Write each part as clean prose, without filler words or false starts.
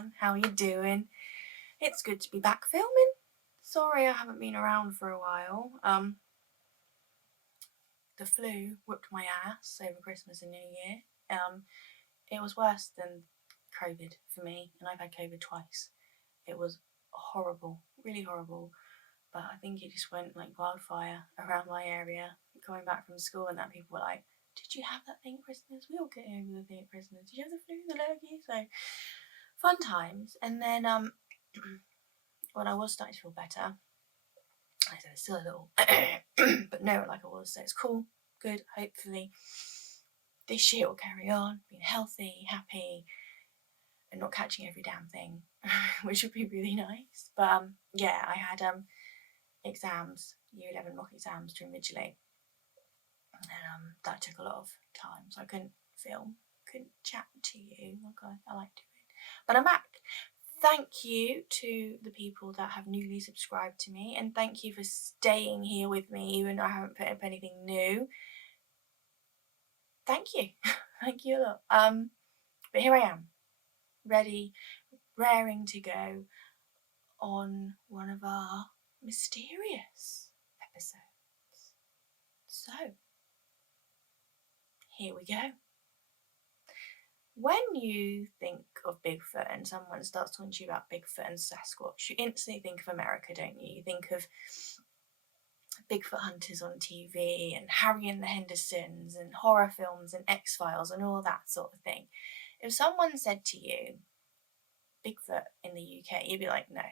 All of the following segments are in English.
everyone, how you doing? It's good to be back filming. Sorry I haven't been around for a while. The flu whooped my ass over Christmas and New Year. It was worse than COVID for me, and I've had COVID twice. It was horrible, really horrible, but I think it just went like wildfire around my area. Coming back from school and that, people were like, did you have that thing at Christmas? We all get over the thing at Christmas. Did you have the flu, the lurgy? So, fun times. And then when I was starting to feel better, I said it's still a little, but no, like I was. So it's cool, good. Hopefully this year will carry on, being healthy, happy, and not catching every damn thing, which would be really nice. But yeah, I had exams, year 11 mock exams to invigilate, and that took a lot of time, so I couldn't film, couldn't chat to you like I like doing. But I'm back. Thank you to the people that have newly subscribed to me, and thank you for staying here with me even though I haven't put up anything new. Thank you. Thank you a lot. But here I am, ready, raring to go on one of our mysterious episodes. So, here we go. When you think of Bigfoot and someone starts talking to you about Bigfoot and Sasquatch, you instantly think of America, don't you? You think of Bigfoot hunters on TV and Harry and the Hendersons and horror films and X-Files and all that sort of thing. If someone said to you, Bigfoot in the UK, you'd be like, no.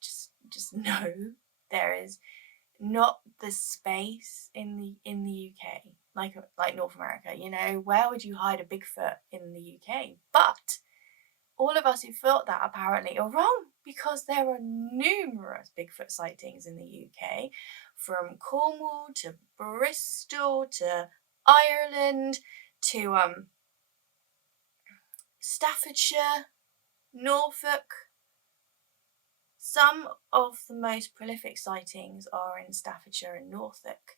Just no. There is not the space in the UK like North America. You know, where would you hide a Bigfoot in the UK? But all of us who thought that apparently are wrong, because there are numerous Bigfoot sightings in the UK, from Cornwall to Bristol to Ireland to Staffordshire, Norfolk. Some of the most prolific sightings are in Staffordshire and Norfolk.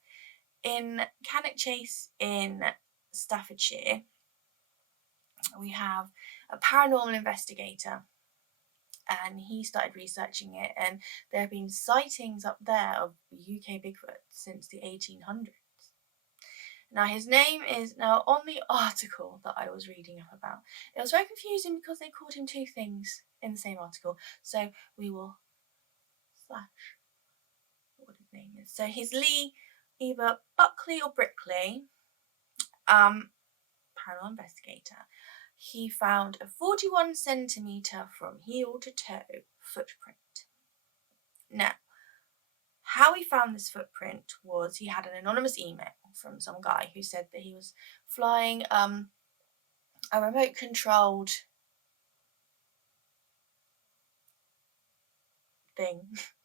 In Cannock Chase in Staffordshire, we have a paranormal investigator, and he started researching it, and there have been sightings up there of UK Bigfoot since the 1800s. Now his name is, now on the article that I was reading up about, it was very confusing because they called him two things in the same article, so we will slash what his name is. So he's Lee, either Buckley or Brickley, paranormal investigator. He found a 41 centimetre from heel to toe footprint. Now, how he found this footprint was he had an anonymous email from some guy who said that he was flying a remote controlled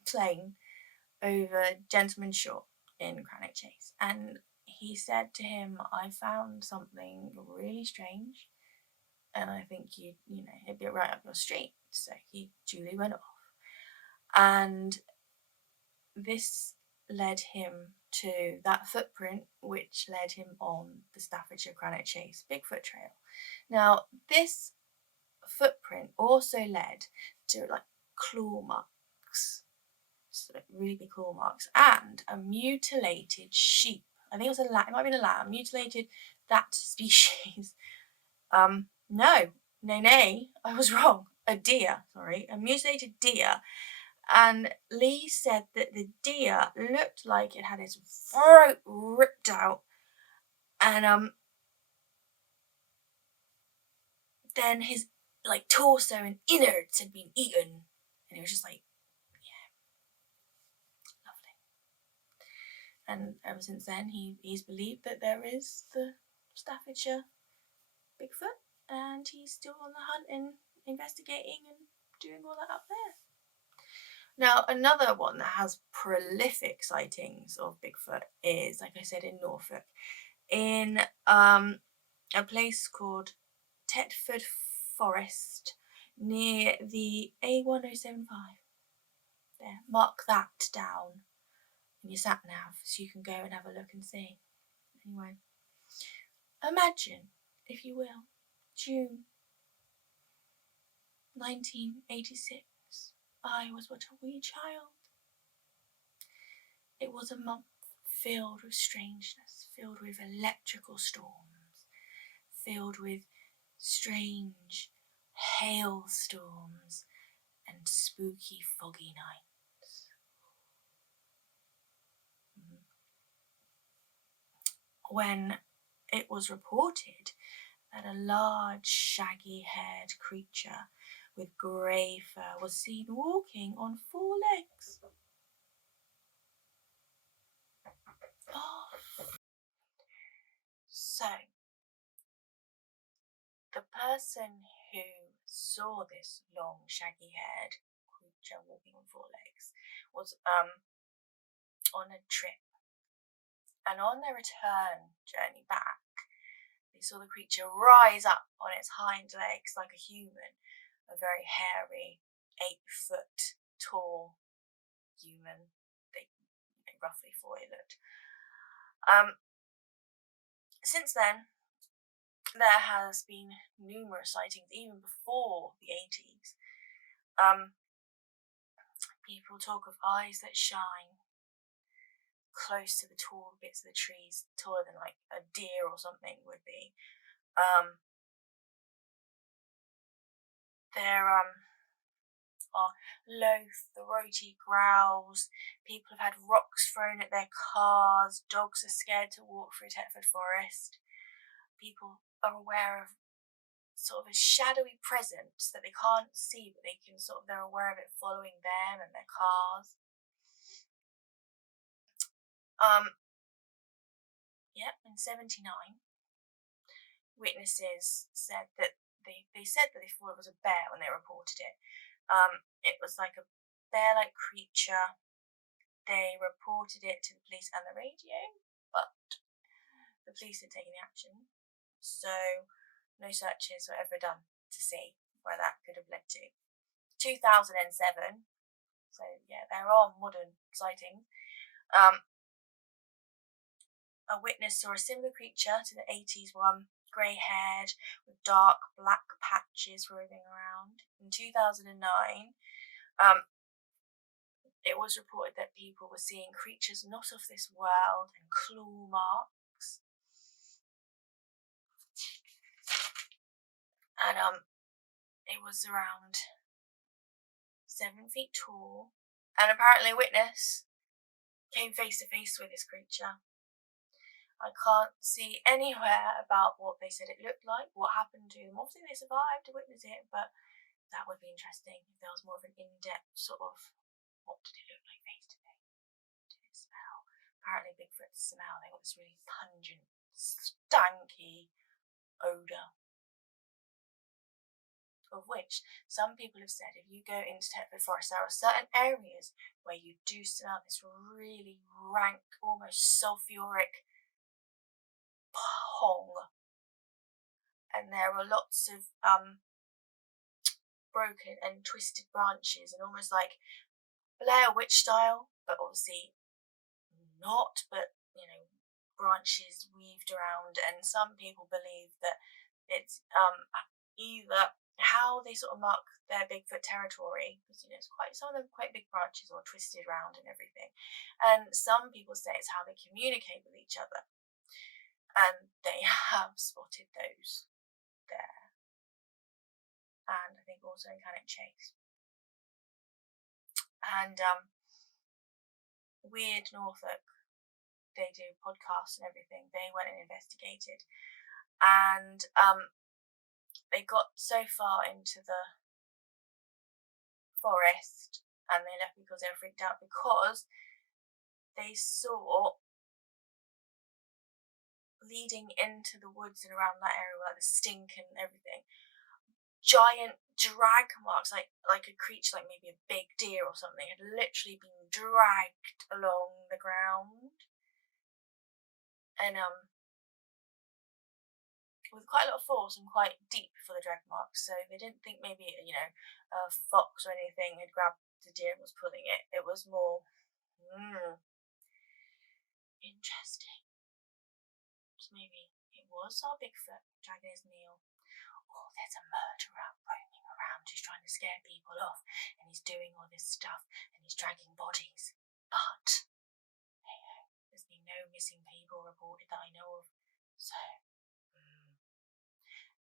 plane over Gentleman's Shore in Cannock Chase, and he said to him, I found something really strange, and I think you know, it'd be right up your street. So he duly went off, and this led him to that footprint, which led him on the Staffordshire Cannock Chase Bigfoot Trail. Now, this footprint also led to like claw marks, so really big claw marks, and a mutilated sheep. I think it was a lamb. It might have been a lamb. Mutilated that species. No, I was wrong. A deer, sorry, a mutilated deer. And Lee said that the deer looked like it had its throat ripped out, and then his like torso and innards had been eaten, and it was just like, yeah, lovely. And ever since then, he's believed that there is the Staffordshire Bigfoot, and he's still on the hunt and investigating and doing all that up there. Now, another one that has prolific sightings of Bigfoot is, like I said, in Norfolk, in a place called Tetford Forest near the A1075. There, mark that down in your sat nav so you can go and have a look and see. Anyway, imagine, if you will, June 1986. I was but a wee child. It was a month filled with strangeness, filled with electrical storms, filled with strange hailstorms and spooky foggy nights. When it was reported that a large shaggy-haired creature with grey fur was seen walking on 4 legs. So, the person who saw this long, shaggy-haired creature walking on 4 legs was on a trip. And on their return journey back, they saw the creature rise up on its hind legs like a human, a very hairy, 8-foot tall human. They roughly 4 he looked. Since then, there has been numerous sightings, even before the 80s. People talk of eyes that shine close to the tall bits of the trees, taller than like a deer or something would be. There are low, throaty growls. People have had rocks thrown at their cars. Dogs are scared to walk through Tetford Forest. People are aware of sort of a shadowy presence that they can't see, but they're aware of it following them and their cars. In 79, witnesses said that they said that they thought it was a bear when they reported it. It was like a bear-like creature. They reported it to the police and the radio, but the police didn't take any action. So no searches were ever done to see where that could have led to. 2007, so yeah, there are modern sightings. A witness saw a similar creature to the 80s one, grey-haired with dark black patches roving around. In 2009, it was reported that people were seeing creatures not of this world and claw marks. And it was around 7 feet tall. And apparently a witness came face to face with this creature. I can't see anywhere about what they said it looked like, what happened to them. Obviously they survived to witness it, but that would be interesting if there was more of an in-depth sort of, what did it look like face to face? Did it smell? Apparently Bigfoots smell. They got this really pungent, stanky odour. Of which some people have said if you go into Tetford Forest, there are certain areas where you do smell this really rank, almost sulphuric pong. And there are lots of broken and twisted branches and almost like Blair Witch style, but obviously not, but branches weaved around. And some people believe that it's either how they sort of mark their Bigfoot territory, because it's some of them quite big branches or twisted around and everything. And some people say it's how they communicate with each other. And they have spotted those there. And I think also in Cannock Chase. And Weird Norfolk, they do podcasts and everything. They went and investigated. And they got so far into the forest and they left because they were freaked out, because they saw leading into the woods and around that area, like the stink and everything, giant drag marks, like a creature, like maybe a big deer or something, had literally been dragged along the ground. And with quite a lot of force and quite deep for the drag marks, so they didn't think maybe a fox or anything had grabbed the deer and was pulling it. It was more interesting. So maybe it was our Bigfoot dragging his meal. Oh, there's a murderer roaming around who's trying to scare people off, and he's doing all this stuff, and he's dragging bodies. But, hey ho, there's been no missing people reported that I know of. So,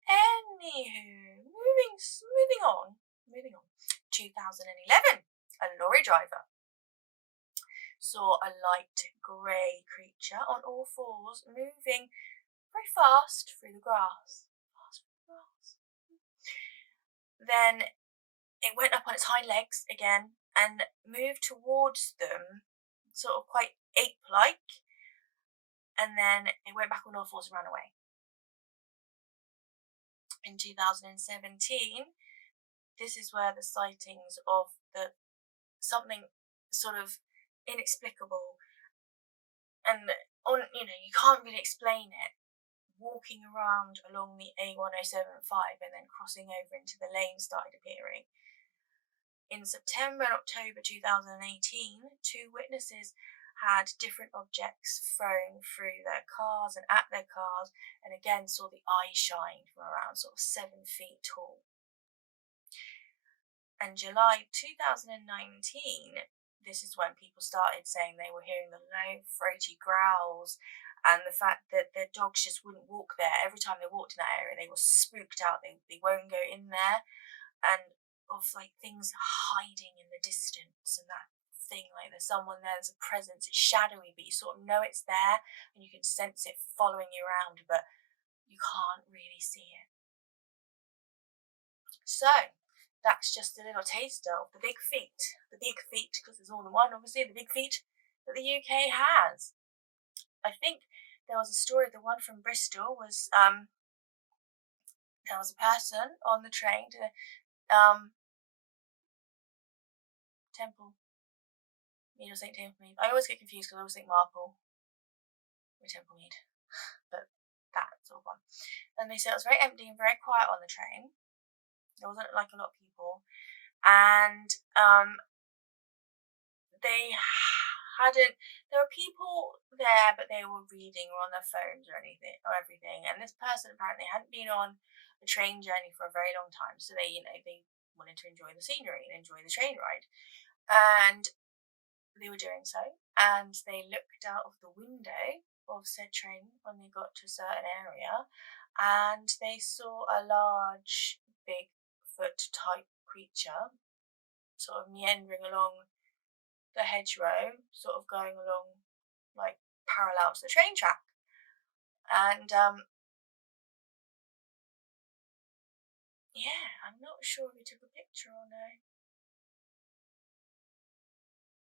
anywho, moving on. 2011, a lorry driver saw a light grey creature on all fours moving very fast through the grass. Then it went up on its hind legs again and moved towards them, sort of quite ape-like, and then it went back on all fours and ran away. In 2017, this is where the sightings of something sort of inexplicable and you can't really explain it, walking around along the A1075 and then crossing over into the lane started appearing. In September and October 2018, 2 witnesses had different objects thrown through their cars and at their cars, and again saw the eye shine from around sort of 7 feet tall. And July 2019, this is when people started saying they were hearing the low, throaty growls and the fact that their dogs just wouldn't walk there. Every time they walked in that area, they were spooked out. They won't go in there. And of like things hiding in the distance and that thing, like there's someone there, there's a presence, it's shadowy, but you sort of know it's there and you can sense it following you around, but you can't really see it. So, that's just a little taster of the big feet. The big feet, because there's more than one, obviously, the big feet that the UK has. I think there was a story, the one from Bristol was, there was a person on the train to, Temple Mead or St. Temple Mead. I always get confused because I always think Marple or Temple Mead, but that sort of one. And they said it was very empty and very quiet on the train. There wasn't like a lot of people, and there were people there, but they were reading or on their phones or everything. And this person apparently hadn't been on a train journey for a very long time, so they wanted to enjoy the scenery and enjoy the train ride, and they were doing so. And they looked out of the window of said train when they got to a certain area, and they saw a large Bigfoot type creature sort of meandering along the hedgerow, sort of going along like parallel to the train track. And yeah, I'm not sure if we took a picture or no.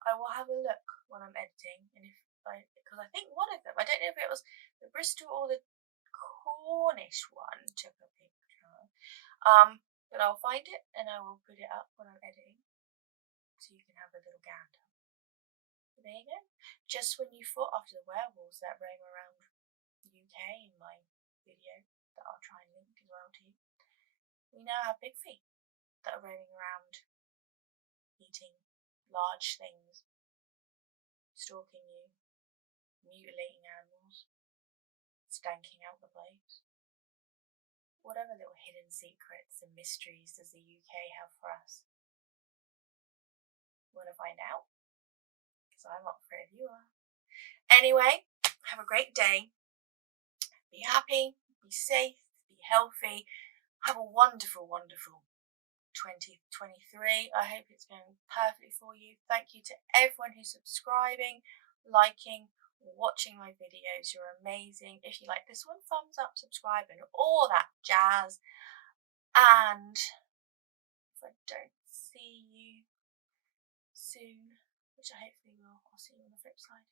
I will have a look when I'm editing, and because I think one of them, I don't know if it was the Bristol or the Cornish one, took a picture. But I'll find it and I will put it up when I'm editing, so you can have a little gander. But there you go. Just when you thought after the werewolves that roam around the UK in my video that I'll try and link as well to you, we now have big feet that are roaming around, eating large things, stalking you, mutilating animals, stanking out the place. Whatever little hidden secrets and mysteries does the UK have for us? Want to find out? Because I'm up for it if you are. Anyway, have a great day. Be happy, be safe, be healthy. Have a wonderful, wonderful 2023. I hope it's going perfectly for you. Thank you to everyone who's subscribing, liking, watching my videos. You're amazing. If you like this one, thumbs up, subscribe, and all that jazz. And if I don't see you soon, which I hopefully will, I'll see you on the flip side.